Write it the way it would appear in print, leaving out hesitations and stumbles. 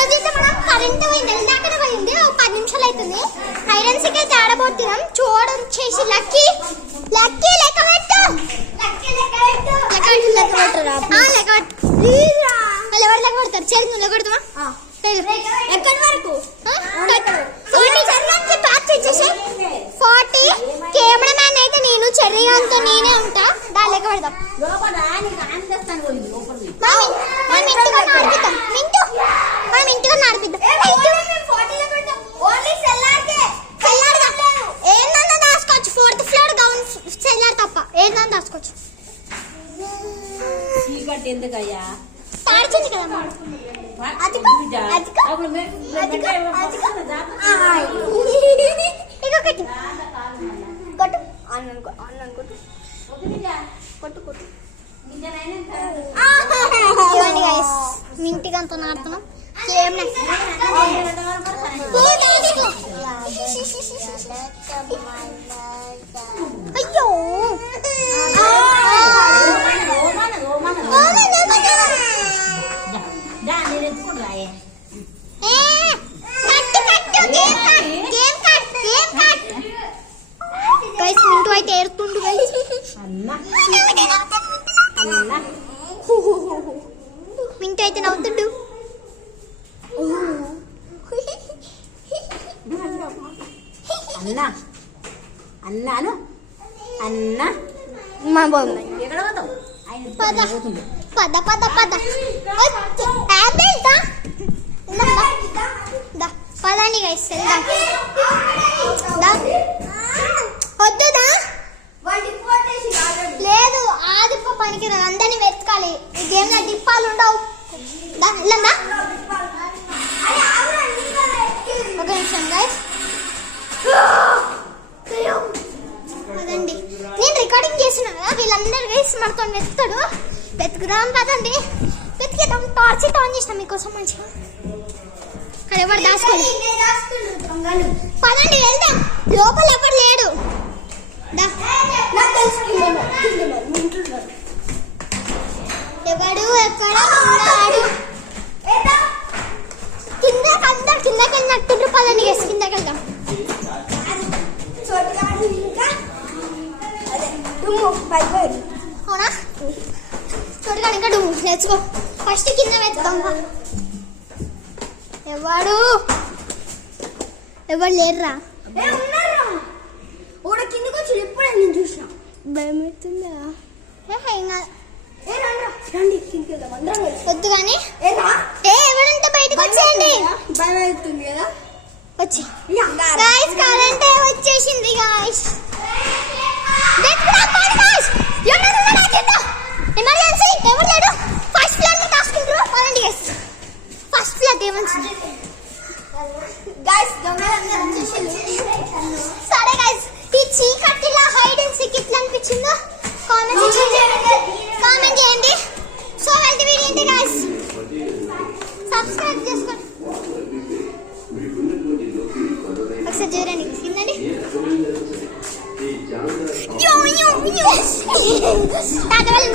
రోజు అయితే మనం కరెంట్ పోయింది, ఇందాకనే పోయింది, ఒక 10 నిమిషాలు అవుతుంది. హైడ్ అండ్ సీక్ అయితే ఆడబోతున్నాం. చూడడం చేసి లక్కీ లక్కీ లెక్క పెట్టు, ఎవరు లెక్క పెడతారు? చెల్లి నువ్వు లెక్క పెడతావా? ఎక్కడి వరకు? 40. కెమెరామ్యాన్ అయితే నేను, చెర్రీగాంతో నేనే ఉంటా. దాని లెక్క పెడతాం. ఇంటిగా నడిపిద్దాం. ఏందన్నా దాచుకోవచ్చు. 4th ఫ్లోర్ గౌన్ సెల్లార్ తప్ప ఏందన్నా దాచుకోవచ్చు. ఎందుకయ్యా తాడుచుంది కదా ఇంకొకటి కొట్టు కొట్టు కొట్టు కొట్టు. ఇవ్వండి గైస్, మీ ఇంటికి అంతా నాడుతున్నాం. అయ్యో గైస్ మింటూ అయితే ఏరుతుండు గైస్. మింటూ అయితే నవ్వుతుండు. అన్నా అన్నాను అన్నా మా బాగుంది. పద పద పద పద పదండి గైస్ వెళ్దాం. వద్దుదా లేదు, ఆదిపో పనికి అందరినీ వెతకాలి. ఈ గేమ్ లో డిప్పాలు ఉండవు. వెళ్ళందా ఒక నిమిషం గైస్. పదండి, నేను రికార్డింగ్ చేస్తున్నా కదా, వీళ్ళందరూ గైస్ మనతో వెతుకుతాడు. వెతుకుదాం పదండి, వెతికేద్దాం. టార్చ్ ఆన్ చేసినాం మీకోసం మంచిగా. అది ఎవరు దాచుకోండి. పదండి వెళ్దాం, లోపల ఎవరు లేడు. ఎవడు ఎక్కడ ఉన్నాడు? కిందకి వెళ్ళినట్టు పదండి గైస్, కిందకి వెళ్దాం. అవునా, చూడగా ఇంకా డూ. Let's go. ఫస్ట్ కింద వెతుకుదాం. ఎవరు లేరురా? కిందకి వచ్చి ఎప్పుడే నేను చూసిన. భయం అవుతుందా? వద్దు కానీ ఎవరంటే బయటకు వచ్చేయండి. భయం అవుతుంది కదా. వచ్చి గాయ్స్ కరెంట్ వచ్చేసింది గాయ్స్. ఎమర్జెన్సీ ఎవరు లేడు. ఫస్ట్ ఫ్లోర్ లో దాచుకుంటారు. పదండి గైస్, ఫస్ట్ ఫ్లోర్ ఏమొచ్చింది గైస్. దొంగలందరూ వచ్చేసింది. సరే గైస్, ఈ చీకటిలా హైడ్ అండ్ సీక్ ఎట్లా అనిపించిందో కామెంట్ చేయండి. సో వెల్తీ వీడియో ఏంటి గైస్, సబ్స్క్రైబ్ చేసుకోండి. ఒకసారి చూడండి కిందండి. తాత వాళ్ళు